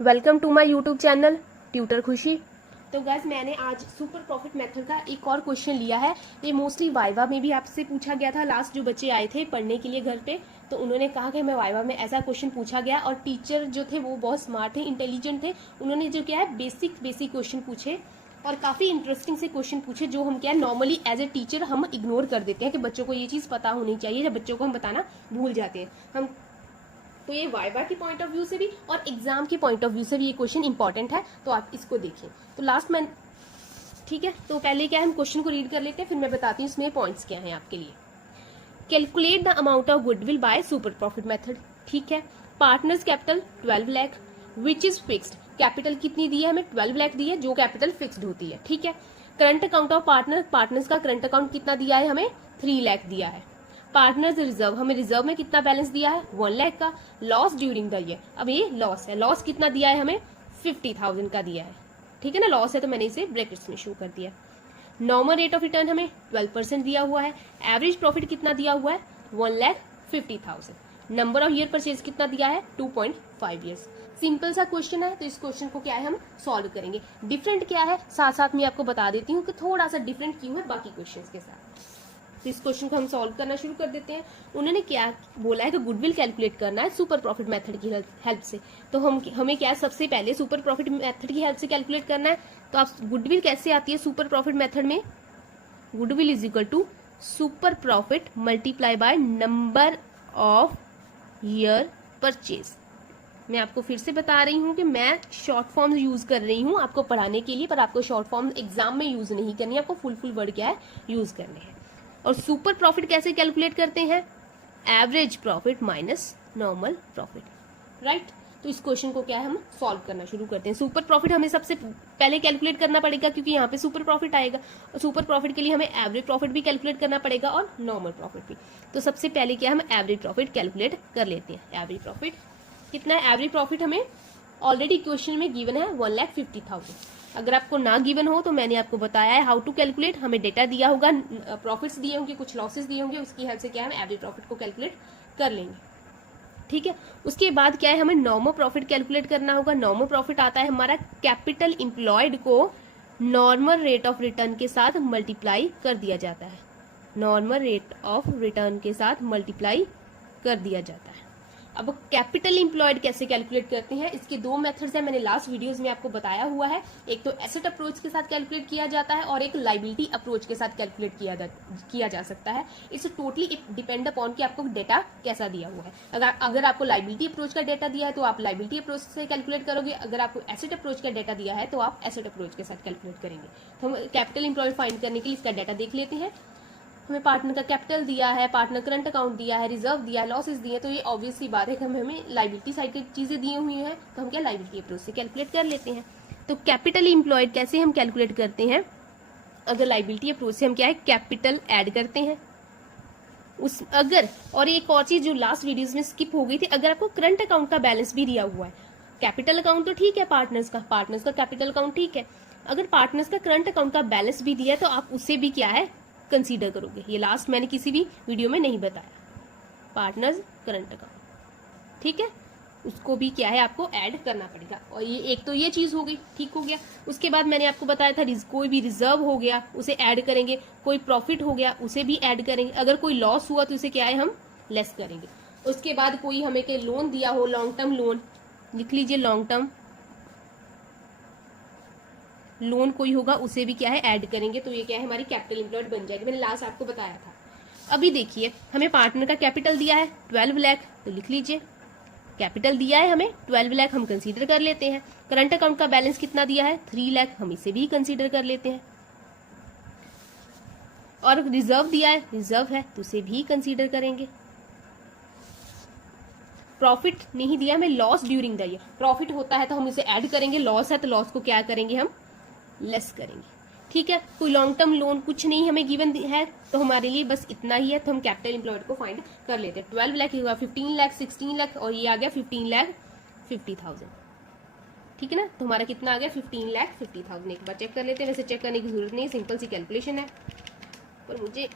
Welcome to my YouTube channel tutor Khushi. तो guys मैंने आज सुपर प्रॉफिट मेथड का एक और क्वेश्चन लिया है। ये मोस्टली वाइवा में भी आपसे पूछा गया था। लास्ट जो बच्चे आए थे पढ़ने के लिए घर पे, तो उन्होंने कहा कि हमें वाइवा में ऐसा क्वेश्चन पूछा गया, और टीचर जो थे वो बहुत स्मार्ट थे, इंटेलिजेंट थे। उन्होंने जो क्या है बेसिक क्वेश्चन पूछे और काफ़ी इंटरेस्टिंग से क्वेश्चन पूछे, जो हम क्या नॉर्मली एज ए टीचर हम इग्नोर कर देते हैं कि बच्चों को ये चीज़ पता होनी चाहिए, जब बच्चों को हम बताना भूल जाते हैं हम। तो ये वाइवा की पॉइंट ऑफ व्यू से भी और एग्जाम की पॉइंट ऑफ व्यू से भी ये क्वेश्चन इंपॉर्टेंट है, तो आप इसको देखिए। तो लास्ट में ठीक है, तो पहले क्या है हम क्वेश्चन को रीड कर लेते हैं, फिर मैं बताती हूँ इसमें पॉइंट्स क्या हैं आपके लिए। Calculate the amount of goodwill by super profit method. ठीक है, partners capital 12 lakh which is fixed. Capital कितनी दी है हमें? 12 लाख दी है, जो कैपिटल फिक्स्ड होती है। ठीक है, current account of partner, partners का करंट अकाउंट कितना दिया है हमें? 3 लाख दिया है। पार्टनर्स रिजर्व, हमें रिजर्व में कितना बैलेंस दिया है? 1 लाख का। लॉस ड्यूरिंग द ईयर, अब ये लॉस है, लॉस कितना दिया है हमें? 50,000 का दिया है। ठीक है ना, लॉस है तो मैंने इसे ब्रैकेट्स में शो कर दिया। नॉर्मल रेट ऑफ रिटर्न हमें 12% दिया हुआ है। एवरेज प्रॉफिट कितना दिया हुआ है? 1,50,000। नंबर ऑफ ईयर परचेज कितना दिया है? 2.5 ईयर्स। सिंपल सा क्वेश्चन है, तो इस क्वेश्चन को क्या है हम सॉल्व करेंगे। डिफरेंट क्या है साथ साथ मैं आपको बता देती हूँ कि थोड़ा सा डिफरेंट क्यों है बाकी क्वेश्चंस के साथ। तो इस क्वेश्चन को हम सॉल्व करना शुरू कर देते हैं। उन्होंने क्या बोला है कि गुडविल कैलकुलेट करना है सुपर प्रॉफिट मेथड की हेल्प से। तो हमें क्या सबसे पहले सुपर प्रॉफिट मेथड की हेल्प से कैलकुलेट करना है। तो आप गुडविल कैसे आती है सुपर प्रॉफिट मेथड में? Goodwill is equal to super profit multiply by number of year purchase. मैं आपको फिर से बता रही हूँ कि मैं शॉर्ट फॉर्म यूज कर रही हूँ आपको पढ़ाने के लिए, पर आपको शॉर्ट फॉर्म एग्जाम में यूज नहीं करनी है, आपको फुल वर्ड क्या है यूज करने हैं। और सुपर प्रॉफिट कैसे कैलकुलेट करते हैं? Average profit minus normal profit, right. तो इस क्वेश्चन को क्या है हम सॉल्व करना शुरू करते हैं। सुपर प्रॉफिट हमें सबसे पहले कैलकुलेट करना पड़ेगा, क्योंकि यहाँ पे सुपर प्रॉफिट आएगा, और सुपर प्रॉफिट के लिए हमें एवरेज प्रॉफिट भी कैलकुलेट करना पड़ेगा और नॉर्मल प्रॉफिट भी। तो सबसे पहले क्या हम एवरेज प्रॉफिट कैलकुलेट कर लेते हैं। एवरेज प्रॉफिट कितना है? एवरेज प्रॉफिट हमें ऑलरेडी क्वेश्चन में गिवन है 1,50,000। अगर आपको ना गिवन हो तो मैंने आपको बताया है हाउ टू कैलकुलेट। हमें डेटा दिया होगा, प्रॉफिट्स दिए होंगे, कुछ लॉसेस दिए होंगे, उसकी हेल्प से क्या हम एवरेज प्रॉफिट को कैलकुलेट कर लेंगे। ठीक है, उसके बाद क्या है हमें नॉर्मल प्रॉफिट कैलकुलेट करना होगा। नॉर्मल प्रॉफिट आता है हमारा कैपिटल इंप्लॉयड को नॉर्मल रेट ऑफ रिटर्न के साथ मल्टीप्लाई कर दिया जाता है। नॉर्मल रेट ऑफ रिटर्न के साथ मल्टीप्लाई कर दिया जाता है। अब कैपिटल इंप्लॉयड कैसे कैलकुलेट करते हैं? इसके दो मेथड्स हैं, मैंने लास्ट वीडियोस में आपको बताया हुआ है। एक तो एसेट अप्रोच के साथ कैलकुलेट किया जाता है, और एक लाइबिलिटी अप्रोच के साथ कैलकुलेट किया जा सकता है। इट्स टोटली डिपेंड अपॉन कि आपको डेटा कैसा दिया हुआ है। अगर आपको लाइबिलिटी अप्रोच का डेटा दिया है तो आप लाइबिलिटी अप्रोच से कैलकुलेट करोगे। अगर आपको एसेट अप्रोच का डेटा दिया है तो आप एसेट अप्रोच के साथ कैलकुलेट करेंगे। तो हम कैपिटल इंप्लॉयड फाइंड करने के लिए इसका डेटा देख लेते हैं। हमें पार्टनर का कैपिटल दिया है, पार्टनर करंट अकाउंट दिया है, रिजर्व दिया है, लॉसेस दिए, तो ये ऑब्वियस सी बात है कि हमें लाइबिलिटी साइड की चीजें दी हुई हैं, तो हम क्या लाइबिलिटी अप्रोच से कैलकुलेट कर लेते हैं। तो कैपिटल इंप्लॉयड कैसे हम कैलकुलेट करते हैं? अगर लाइबिलिटी अप्रोच से हम क्या है कैपिटल ऐड करते हैं उस अगर, और एक और चीज जो लास्ट वीडियोज में स्किप हो गई थी, अगर आपको करंट अकाउंट का बैलेंस भी दिया हुआ है, कैपिटल अकाउंट तो ठीक है, पार्टनर्स का कैपिटल अकाउंट ठीक है, अगर पार्टनर्स का करंट अकाउंट का बैलेंस भी दिया है तो आप उससे भी क्या है कंसीडर करोगे। ये लास्ट मैंने किसी भी वीडियो में नहीं बताया। पार्टनर्स करंट अकाउंट ठीक है, उसको भी क्या है आपको ऐड करना पड़ेगा। और ये एक तो ये चीज हो गई, ठीक हो गया। उसके बाद मैंने आपको बताया था कोई भी रिजर्व हो गया उसे ऐड करेंगे, कोई प्रॉफिट हो गया उसे भी ऐड करेंगे, अगर कोई लॉस हुआ तो उसे क्या है हम लेस करेंगे। उसके बाद कोई हमें के लोन दिया हो, लॉन्ग टर्म लोन लिख लीजिए, लॉन्ग टर्म लोन कोई होगा उसे भी क्या है ऐड करेंगे। तो ये क्या है हमारी कैपिटल इंप्लॉयड बन जाएगी, मैंने लास्ट आपको बताया था। अभी देखिए हमें पार्टनर का कैपिटल दिया है 12 लाख, तो लिख लीजिए कैपिटल दिया है हमें 12 लाख, हम कंसीडर कर लेते हैं। करंट अकाउंट का बैलेंस कितना दिया है? 3 लाख, हम इसे भी कंसीडर कर लेते हैं। और रिजर्व दिया है, रिजर्व है तो उसे भी कंसीडर करेंगे। प्रॉफिट नहीं दिया हमें, loss during the year, profit होता है तो हम इसे ऐड करेंगे, लॉस है तो लॉस को क्या करेंगे हम लेस करेंगे। ठीक है, कोई लॉन्ग टर्म लोन कुछ नहीं हमें गिवन है, तो हमारे लिए बस इतना ही है, तो हम कैपिटल इंप्लॉयड को फाइंड कर लेते हैं। 12 लाख हुआ 15 लाख, 16 लाख, और ये आ गया 15,50,000। ठीक है ना, तो हमारा कितना आ गया 15,50,000। एक बार चेक कर लेते हैं, वैसे चेक करने की जरूरत नहीं, सिंपल सी कैलकुलेशन है पर मुझे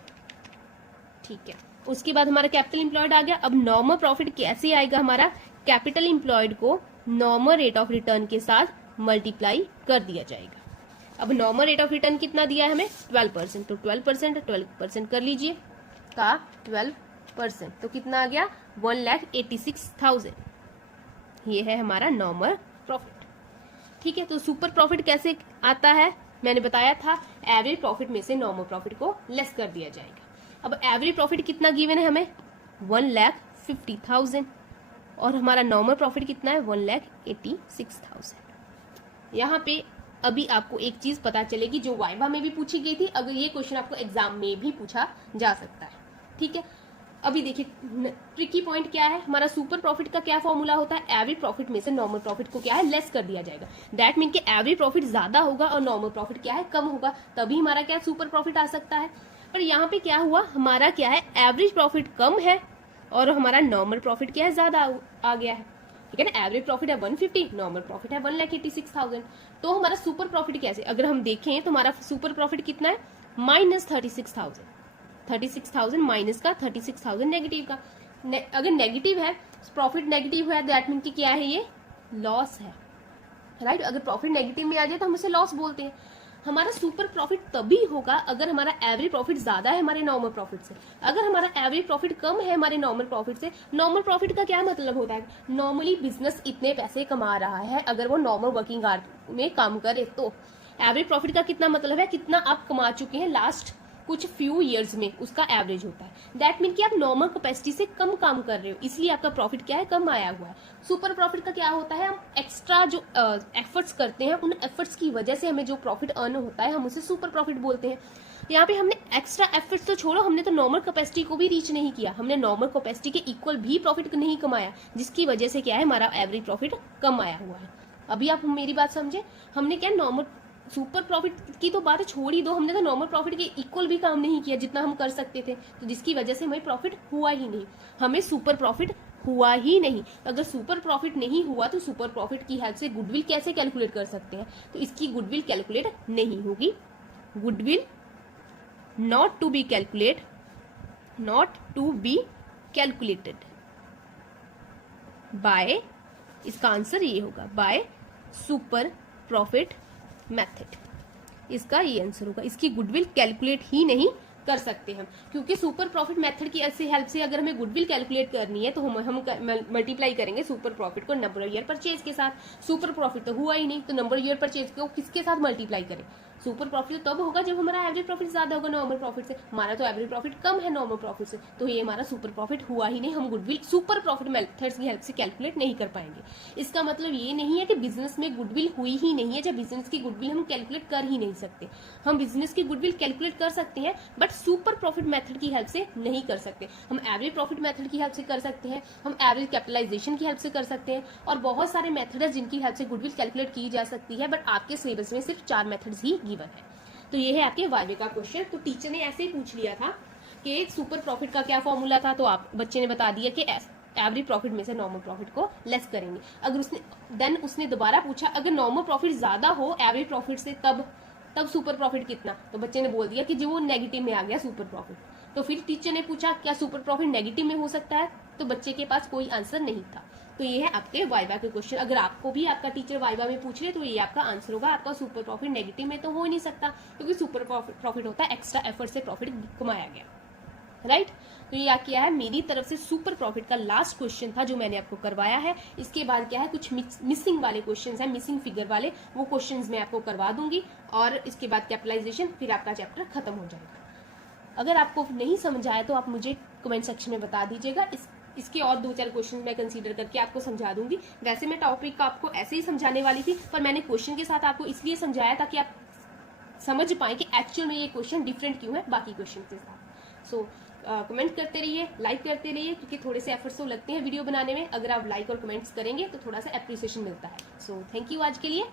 ठीक है। उसके बाद हमारा कैपिटल इंप्लॉयड आ गया। अब नॉर्मल प्रॉफिट कैसे आएगा हमारा? कैपिटल इंप्लॉयड को नॉर्मल रेट ऑफ रिटर्न के साथ मल्टीप्लाई कर दिया जाएगा। अब नॉर्मल रेट ऑफ रिटर्न कितना दिया है हमें 12%, तो 12% कर लीजिए का 12%, तो कितना आ गया 1,86,000। ये है हमारा नॉर्मल प्रॉफिट। ठीक है, तो सुपर प्रॉफिट कैसे आता है मैंने बताया था, एवरेज प्रॉफिट में से नॉर्मल प्रॉफिट को लेस कर दिया जाएगा। अब एवरेज प्रॉफिट कितना गिवन है हमें 1,50,000 और हमारा नॉर्मल प्रॉफिट कितना है 1,86,000। यहाँ पे अभी आपको एक चीज पता चलेगी जो वाइवा में भी पूछी गई थी, अगर ये क्वेश्चन आपको एग्जाम में भी पूछा जा सकता है। ठीक है, अभी देखिए ट्रिकी पॉइंट क्या है, हमारा सुपर प्रॉफिट का क्या फॉर्मूला होता है, एवरेज प्रॉफिट में से नॉर्मल प्रॉफिट को क्या है लेस कर दिया जाएगा। दैट मीन कि एवरेज प्रॉफिट ज्यादा होगा और नॉर्मल प्रॉफिट क्या है कम होगा, तभी हमारा क्या सुपर प्रॉफिट आ सकता है। पर यहाँ पे क्या हुआ, हमारा क्या है एवरेज प्रॉफिट कम है और हमारा नॉर्मल प्रॉफिट क्या है ज्यादा आ गया है। ठीक है ना, एवरेज प्रॉफिट है 150, नॉर्मल प्रॉफिट है 1,86,000। तो हमारा सुपर प्रॉफिट कैसे, अगर हम देखें तो हमारा सुपर प्रॉफिट कितना है -36,000। 36,000 माइनस का 36,000 नेगेटिव का, अगर नेगेटिव है प्रॉफिट नेगेटिव है दैट मीन कि क्या है ये लॉस है। राइट, अगर प्रॉफिट नेगेटिव में आ जाए तो हम इसे लॉस बोलते हैं। हमारा सुपर प्रॉफिट तभी होगा अगर हमारा एवरेज प्रॉफिट ज्यादा है हमारे नॉर्मल प्रॉफिट से। अगर हमारा एवरेज प्रॉफिट कम है हमारे नॉर्मल प्रॉफिट से, नॉर्मल प्रॉफिट का क्या मतलब होता है, नॉर्मली बिजनेस इतने पैसे कमा रहा है अगर वो नॉर्मल वर्किंग आवर में काम करे तो। एवरेज प्रॉफिट का कितना मतलब है, कितना आप कमा चुके हैं लास्ट कुछ फ्यू इयर्स में, उसका एवरेज होता है। दैट मीन कि आप नॉर्मल कैपेसिटी से कम काम कर रहे हो, इसलिए आपका प्रॉफिट क्या है कम आया हुआ है। सुपर प्रॉफिट का क्या होता है, हम एक्स्ट्रा जो एफर्ट्स करते हैं उन एफर्ट्स की वजह से हमें जो प्रॉफिट अर्न होता है हम उसे सुपर प्रॉफिट बोलते हैं। यहाँ पे हमने एक्स्ट्रा एफर्ट्स तो छोड़ो, हमने तो नॉर्मल कैपेसिटी को भी रीच नहीं किया, हमने नॉर्मल कैपेसिटी के इक्वल भी प्रॉफिट नहीं कमाया, जिसकी वजह से क्या है हमारा एवरेज प्रॉफिट कम आया हुआ है। अभी आप मेरी बात समझे, हमने क्या नॉर्मल सुपर प्रॉफिट की तो बात छोड़ ही दो, हमने तो नॉर्मल प्रॉफिट के इक्वल भी काम नहीं किया जितना हम कर सकते थे, तो जिसकी वजह से हमें प्रॉफिट हुआ ही नहीं, हमें सुपर प्रॉफिट हुआ ही नहीं। अगर सुपर प्रॉफिट नहीं हुआ तो सुपर प्रॉफिट की हेल्प से गुडविल कैसे कैलकुलेट कर सकते हैं, तो इसकी गुडविल कैलकुलेट नहीं होगी। Goodwill not to be calculated by, इसका आंसर ये होगा बाय सुपर प्रॉफिट मेथड, इसका ये आंसर होगा। इसकी गुडविल कैलकुलेट ही नहीं कर सकते हम, क्योंकि सुपर प्रॉफिट मेथड की हेल्प से अगर हमें गुडविल कैलकुलेट करनी है तो हम मल्टीप्लाई करेंगे सुपर प्रॉफिट को नंबर ऑफ ईयर परचेज के साथ। सुपर प्रॉफिट तो हुआ ही नहीं, तो नंबर ऑफ ईयर परचेज को किसके साथ मल्टीप्लाई करें। सुपर प्रॉफिट तो तब होगा जब हमारा एवरेज प्रॉफिट ज्यादा होगा नॉर्मल प्रॉफिट से, हमारा तो एवरेज प्रॉफिट कम है नॉर्मल प्रॉफिट से, तो ये हमारा सुपर प्रॉफिट हुआ ही नहीं, हम गुडविल सुपर प्रॉफिट मेथड्स की हेल्प से कैलकुलेट नहीं कर पाएंगे। इसका मतलब ये नहीं है कि बिजनेस में गुडविल हुई ही नहीं है, जब बिजनेस की गुडविल हम कैलकुलेट कर ही नहीं सकते। हम बिजनेस की गुडविल कैलकुलेट कर सकते हैं बट सुपर प्रॉफिट मेथड की हेल्प से नहीं कर सकते। हम एवरेज प्रॉफिट मेथड की हेल्प से कर सकते हैं, हम एवरेज कैपिटलाइजेशन की हेल्प से कर सकते हैं, और बहुत सारे मेथड है जिनकी हेल्प से गुडविल कैलकुलेट की जा सकती है, बट आपके सिलेबस में सिर्फ 4 मेथड्स ही गिवन है। तो ये है आपके वाइवे का क्वेश्चन। तो टीचर ने ऐसे ही पूछ लिया था कि सुपर प्रॉफिट का क्या फॉर्मूला था, तो आप बच्चे ने बता दिया कि एवरेज प्रॉफिट में से नॉर्मल प्रॉफिट को लेस करेंगे। अगर उसने दोबारा पूछा अगर नॉर्मल प्रॉफिट ज्यादा हो एवरेज प्रॉफिट से तब सुपर प्रॉफिट कितना, तो बच्चे ने बोल दिया कि जो वो नेगेटिव में आ गया सुपर प्रॉफिट। तो फिर टीचर ने पूछा क्या सुपर प्रॉफिट नेगेटिव में हो सकता है, तो बच्चे के पास कोई आंसर नहीं था। तो ये है आपके वाइवा के क्वेश्चन। अगर आपको भी आपका टीचर वाइवा में पूछ रहे तो ये आपका आंसर होगा, आपका सुपर प्रॉफिट नेगेटिव में तो हो ही नहीं सकता, क्योंकि सुपर प्रॉफिट होता है एक्स्ट्रा एफर्ट से प्रॉफिट कमाया गया। राइट, तो ये क्या है मेरी तरफ से सुपर प्रॉफिट का लास्ट क्वेश्चन था जो मैंने आपको करवाया है। इसके बाद क्या है कुछ मिसिंग वाले क्वेश्चंस हैं, मिसिंग फिगर वाले, वो क्वेश्चंस मैं आपको करवा दूंगी, और इसके बाद कैपिटलाइजेशन, फिर आपका चैप्टर खत्म हो जाएगा। अगर आपको नहीं समझ आया तो आप मुझे कमेंट सेक्शन में बता दीजिएगा, इसके और 2-4 क्वेश्चन मैं कंसीडर करके आपको समझा दूंगी। वैसे मैं टॉपिक आपको ऐसे ही समझाने वाली थी, पर मैंने क्वेश्चन के साथ आपको इसलिए समझाया ताकि आप समझ पाए कि एक्चुअल में ये क्वेश्चन डिफरेंट क्यों है बाकी क्वेश्चन के साथ। सो कमेंट करते रहिए, लाइक करते रहिए, क्योंकि थोड़े से एफर्ट्स तो लगते हैं वीडियो बनाने में। अगर आप लाइक और कमेंट्स करेंगे तो थोड़ा सा एप्रिसिएशन मिलता है। सो थैंक यू आज के लिए।